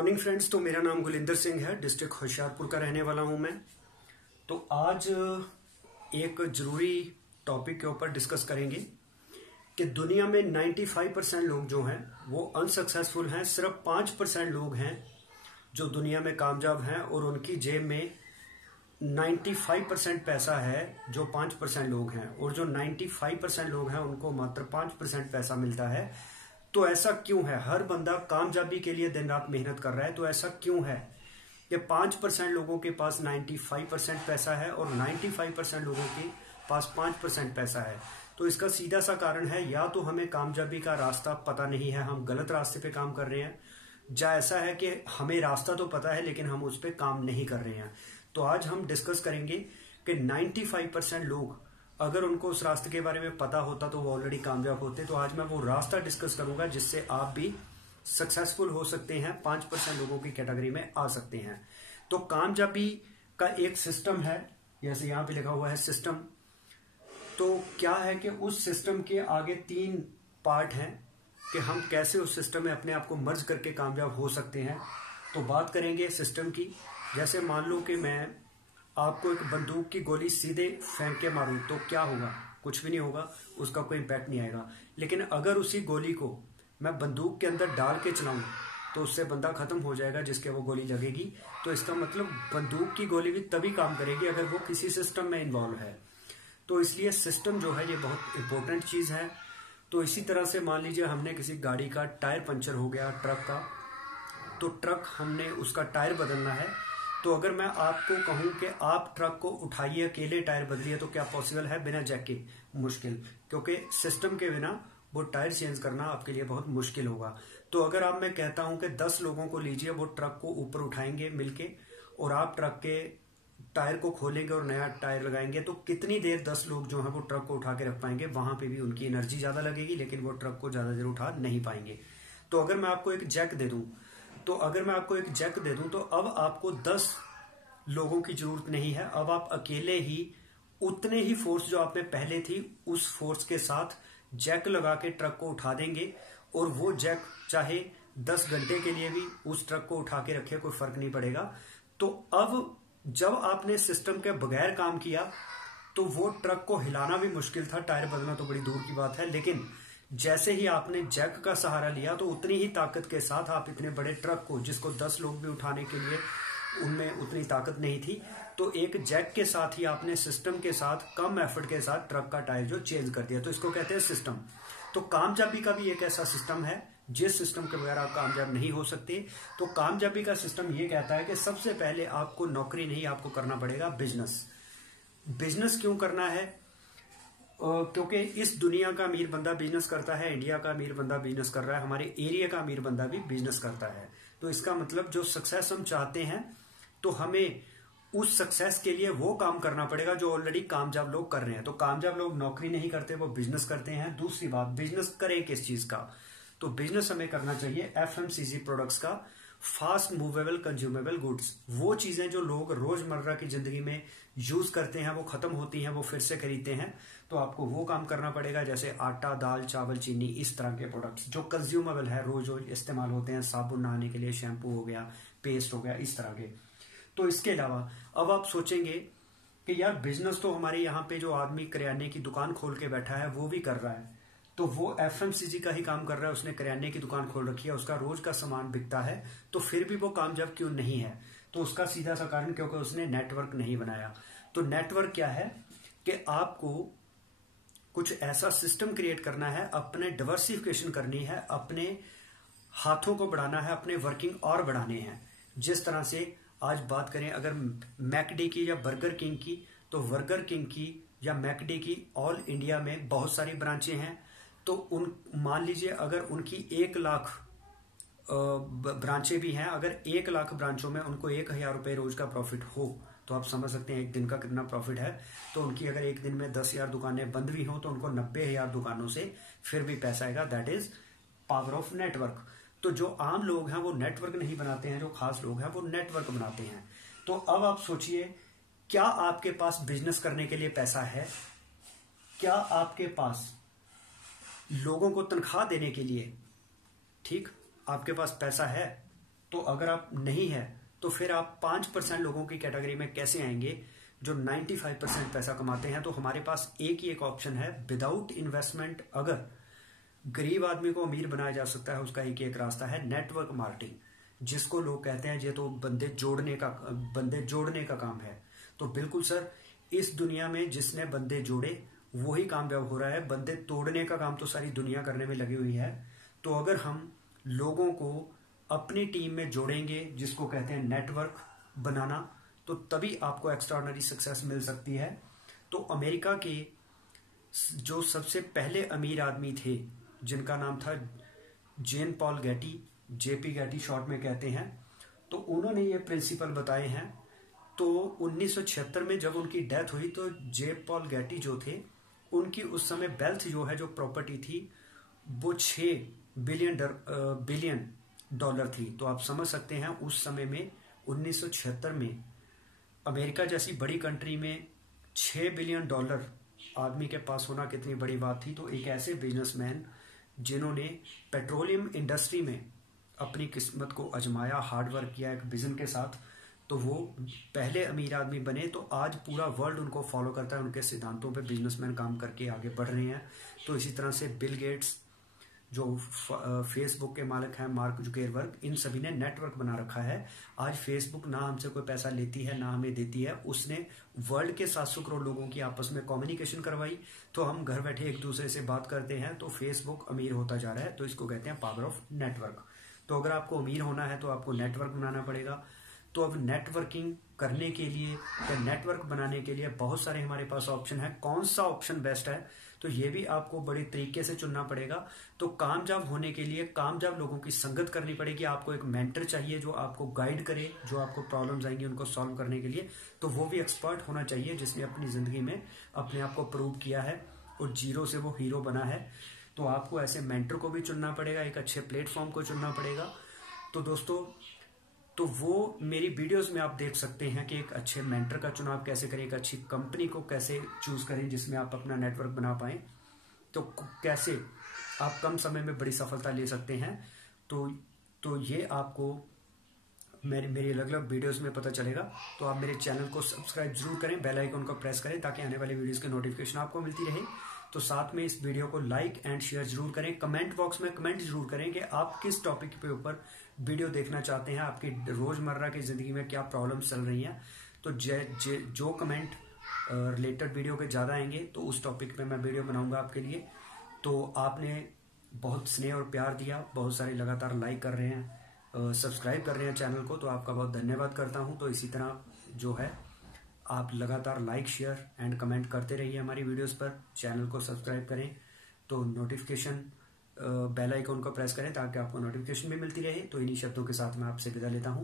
Morning friends. तो मेरा नाम गुलिंदर सिंह है, डिस्ट्रिक्ट होशियारपुर का रहने वाला हूं मैं। तो आज एक जरूरी टॉपिक के ऊपर डिस्कस करेंगे कि दुनिया में 95% लोग जो हैं वो अनसक्सेसफुल हैं। सिर्फ 5% लोग हैं जो दुनिया में कामयाब हैं और उनकी जेब में 95% पैसा है जो 5% लोग हैं, और जो 95% लोग हैं उनको मात्र 5% पैसा मिलता है। तो ऐसा क्यों है? हर बंदा कामयाबी के लिए दिन रात मेहनत कर रहा है, तो ऐसा क्यों है कि 5% लोगों के पास 95% पैसा है और 95% लोगों के पास 5% पैसा है? तो इसका सीधा सा कारण है, या तो हमें कामयाबी का रास्ता पता नहीं है, हम गलत रास्ते पे काम कर रहे हैं, या ऐसा है कि हमें रास्ता तो पता है लेकिन हम उस पर काम नहीं कर रहे हैं। तो आज हम डिस्कस करेंगे कि 95% लोग अगर उनको उस रास्ते के बारे में पता होता तो वो ऑलरेडी कामयाब होते। तो आज मैं वो रास्ता डिस्कस करूंगा जिससे आप भी सक्सेसफुल हो सकते हैं, 5% लोगों की कैटेगरी में आ सकते हैं। तो कामयाबी का एक सिस्टम है, जैसे यहां पे लिखा हुआ है सिस्टम। तो क्या है कि उस सिस्टम के आगे 3 पार्ट हैं कि हम कैसे उस सिस्टम में अपने आप को मर्ज करके कामयाब हो सकते हैं। तो बात करेंगे सिस्टम की। जैसे मान लो कि मैं आपको एक बंदूक की गोली सीधे फेंक के मारूं तो क्या होगा? कुछ भी नहीं होगा, उसका कोई इम्पैक्ट नहीं आएगा। लेकिन अगर उसी गोली को मैं बंदूक के अंदर डाल के चलाऊं तो उससे बंदा खत्म हो जाएगा जिसके वो गोली लगेगी। तो इसका मतलब बंदूक की गोली भी तभी काम करेगी अगर वो किसी सिस्टम में इन्वॉल्व है। तो इसलिए सिस्टम जो है ये बहुत इंपॉर्टेंट चीज है। तो इसी तरह से मान लीजिए हमने किसी गाड़ी का टायर पंचर हो गया, ट्रक का, तो ट्रक हमने उसका टायर बदलना है। तो अगर मैं आपको कहूं कि आप ट्रक को उठाइए, अकेले टायर बदलिए, तो क्या पॉसिबल है? बिना जैक के मुश्किल, क्योंकि सिस्टम के बिना वो टायर चेंज करना आपके लिए बहुत मुश्किल होगा। तो अगर आप मैं कहता हूं कि 10 लोगों को लीजिए, वो ट्रक को ऊपर उठाएंगे मिलके, और आप ट्रक के टायर को खोलेंगे और नया टायर लगाएंगे, तो कितनी देर 10 लोग जो है वो ट्रक को उठा के रख पाएंगे? वहां पे भी उनकी एनर्जी ज्यादा लगेगी लेकिन वो ट्रक को ज्यादा देर उठा नहीं पाएंगे। तो अगर मैं आपको एक जैक दे दूं, तो अब आपको 10 लोगों की जरूरत नहीं है। अब आप अकेले ही उतने ही फोर्स जो आप में पहले थी उस फोर्स के साथ जैक लगा के ट्रक को उठा देंगे, और वो जैक चाहे 10 घंटे के लिए भी उस ट्रक को उठा के रखे, कोई फर्क नहीं पड़ेगा। तो अब जब आपने सिस्टम के बगैर काम किया तो वो ट्रक को हिलाना भी मुश्किल था, टायर बदलना तो बड़ी दूर की बात है। लेकिन जैसे ही आपने जैक का सहारा लिया तो उतनी ही ताकत के साथ आप इतने बड़े ट्रक को, जिसको 10 लोग भी उठाने के लिए उनमें उतनी ताकत नहीं थी, तो एक जैक के साथ ही आपने सिस्टम के साथ कम एफर्ट के साथ ट्रक का टायर जो चेंज कर दिया। तो इसको कहते हैं सिस्टम। तो कामयाबी का भी एक ऐसा सिस्टम है जिस सिस्टम के बगैर आप कामयाब नहीं हो सकते। तो कामयाबी का सिस्टम ये कहता है कि सबसे पहले आपको नौकरी नहीं, आपको करना पड़ेगा बिजनेस। बिजनेस क्यों करना है? क्योंकि इस दुनिया का अमीर बंदा बिजनेस करता है, इंडिया का अमीर बंदा बिजनेस कर रहा है, हमारे एरिया का अमीर बंदा भी बिजनेस करता है। तो इसका मतलब जो सक्सेस हम चाहते हैं तो हमें उस सक्सेस के लिए वो काम करना पड़ेगा जो ऑलरेडी कामयाब लोग कर रहे हैं। तो कामयाब लोग नौकरी नहीं करते, वो बिजनेस करते हैं। दूसरी बात, बिजनेस करें किस चीज का? तो बिजनेस हमें करना चाहिए एफएमसीजी प्रोडक्ट्स का, फास्ट मूवेबल कंज्यूमेबल गुड्स। वो चीजें जो लोग रोजमर्रा की जिंदगी में यूज करते हैं, वो खत्म होती हैं, वो फिर से खरीदते हैं। तो आपको वो काम करना पड़ेगा, जैसे आटा, दाल, चावल, चीनी, इस तरह के प्रोडक्ट्स जो कंज्यूमेबल है, रोज रोज इस्तेमाल होते हैं। साबुन नहाने के लिए, शैम्पू हो गया, पेस्ट हो गया, इस तरह के। तो इसके अलावा अब आप सोचेंगे कि यार बिजनेस तो हमारे यहाँ पे जो आदमी किराने की दुकान खोल के बैठा है वो भी कर रहा है, तो वो एफएमसीजी का ही काम कर रहा है, उसने किराने की दुकान खोल रखी है, उसका रोज का सामान बिकता है, तो फिर भी वो कामयाब क्यों नहीं है? तो उसका सीधा सा कारण, क्योंकि उसने नेटवर्क नहीं बनाया। तो नेटवर्क क्या है कि आपको कुछ ऐसा सिस्टम क्रिएट करना है, अपने डाइवर्सिफिकेशन करनी है, अपने हाथों को बढ़ाना है, अपने वर्किंग और बढ़ाने हैं। जिस तरह से आज बात करें अगर मैकडी की या बर्गर किंग की, तो बर्गर किंग की या मैकडी की ऑल इंडिया में बहुत सारी ब्रांचें हैं। तो उन मान लीजिए अगर उनकी 1 लाख ब्रांचें भी हैं, अगर 1 लाख ब्रांचों में उनको 1000 रुपए रोज का प्रॉफिट हो, तो आप समझ सकते हैं एक दिन का कितना प्रॉफिट है। तो उनकी अगर एक दिन में 10,000 दुकानें बंद भी हों तो उनको 90,000 दुकानों से फिर भी पैसा आएगा। That is power of network. तो जो आम लोग हैं वो नेटवर्क नहीं बनाते हैं, जो खास लोग हैं वो नेटवर्क बनाते हैं। तो अब आप सोचिए, क्या आपके पास बिजनेस करने के लिए पैसा है? क्या आपके पास लोगों को तनख्वाह देने के लिए, ठीक, आपके पास पैसा है? तो अगर आप नहीं है तो फिर आप 5% लोगों की कैटेगरी में कैसे आएंगे जो 95% पैसा कमाते हैं? तो हमारे पास एक ही एक ऑप्शन है, विदाउट इन्वेस्टमेंट अगर गरीब आदमी को अमीर बनाया जा सकता है, उसका एक ही एक रास्ता है, नेटवर्क मार्केटिंग, जिसको लोग कहते हैं ये तो बंदे जोड़ने का काम है। तो बिल्कुल सर, इस दुनिया में जिसने बंदे जोड़े वही कामयाब हो रहा है। बंदे तोड़ने का काम तो सारी दुनिया करने में लगी हुई है। तो अगर हम लोगों को अपनी टीम में जोड़ेंगे, जिसको कहते हैं नेटवर्क बनाना, तो तभी आपको एक्स्ट्राऑर्डिनरी सक्सेस मिल सकती है। तो अमेरिका के जो सबसे पहले अमीर आदमी थे, जिनका नाम था जेन पॉल गैटी, जेपी गैटी शॉर्ट में कहते हैं, तो उन्होंने ये प्रिंसिपल बताए हैं। तो 1976 में जब उनकी डेथ हुई तो जे पॉल गैटी जो थे, उनकी उस समय वेल्थ जो है, जो प्रॉपर्टी थी, वो 6 बिलियन डॉलर थी। तो आप समझ सकते हैं उस समय में 1976 में अमेरिका जैसी बड़ी कंट्री में 6 बिलियन डॉलर आदमी के पास होना कितनी बड़ी बात थी। तो एक ऐसे बिजनेसमैन जिन्होंने पेट्रोलियम इंडस्ट्री में अपनी किस्मत को आजमाया, हार्डवर्क किया एक विजन के साथ, तो वो पहले अमीर आदमी बने। तो आज पूरा वर्ल्ड उनको फॉलो करता है, उनके सिद्धांतों पे बिजनेसमैन काम करके आगे बढ़ रहे हैं। तो इसी तरह से बिल गेट्स जो फेसबुक के मालिक हैं, मार्क जुकरबर्ग, इन सभी ने नेटवर्क बना रखा है। आज फेसबुक ना हमसे कोई पैसा लेती है ना हमें देती है, उसने वर्ल्ड के 700 करोड़ लोगों की आपस में कम्युनिकेशन करवाई। तो हम घर बैठे एक दूसरे से बात करते हैं, तो फेसबुक अमीर होता जा रहा है। तो इसको कहते हैं पावर ऑफ नेटवर्क। तो अगर आपको अमीर होना है तो आपको नेटवर्क बनाना पड़ेगा। तो अब नेटवर्किंग करने के लिए या नेटवर्क बनाने के लिए बहुत सारे हमारे पास ऑप्शन है। कौन सा ऑप्शन बेस्ट है, तो ये भी आपको बड़े तरीके से चुनना पड़ेगा। तो कामयाब होने के लिए कामयाब लोगों की संगत करनी पड़ेगी। आपको एक मेंटर चाहिए जो आपको गाइड करे, जो आपको प्रॉब्लम्स आएंगी उनको सॉल्व करने के लिए, तो वो भी एक्सपर्ट होना चाहिए जिसने अपनी जिंदगी में अपने आप को प्रूव किया है और जीरो से वो हीरो बना है। तो आपको ऐसे मेंटर को भी चुनना पड़ेगा, एक अच्छे प्लेटफॉर्म को चुनना पड़ेगा। तो दोस्तों, तो वो मेरी वीडियोस में आप देख सकते हैं कि एक अच्छे मेंटर का चुनाव कैसे करें, एक अच्छी कंपनी को कैसे चूज करें जिसमें आप अपना नेटवर्क बना पाएं, तो कैसे आप कम समय में बड़ी सफलता ले सकते हैं। तो ये आपको मेरी अलग अलग वीडियोस में पता चलेगा। तो आप मेरे चैनल को सब्सक्राइब जरूर करें, बेल आइकन को प्रेस करें ताकि आने वाली वीडियोस की नोटिफिकेशन आपको मिलती रहे। तो साथ में इस वीडियो को लाइक एंड शेयर जरूर करें। कमेंट बॉक्स में कमेंट जरूर करें कि आप किस टॉपिक पे ऊपर वीडियो देखना चाहते हैं, आपकी रोजमर्रा की जिंदगी में क्या प्रॉब्लम्स चल रही हैं। तो जो कमेंट रिलेटेड वीडियो के ज़्यादा आएंगे तो उस टॉपिक पे मैं वीडियो बनाऊंगा आपके लिए। तो आपने बहुत स्नेह और प्यार दिया, बहुत सारे लगातार लाइक कर रहे हैं, सब्सक्राइब कर रहे हैं चैनल को, तो आपका बहुत धन्यवाद करता हूं। तो इसी तरह जो है आप लगातार लाइक शेयर एंड कमेंट करते रहिए हमारी वीडियोस पर। चैनल को सब्सक्राइब करें, तो नोटिफिकेशन बेल आइकन को प्रेस करें ताकि आपको नोटिफिकेशन भी मिलती रहे। तो इन्हीं शब्दों के साथ मैं आपसे विदा लेता हूं।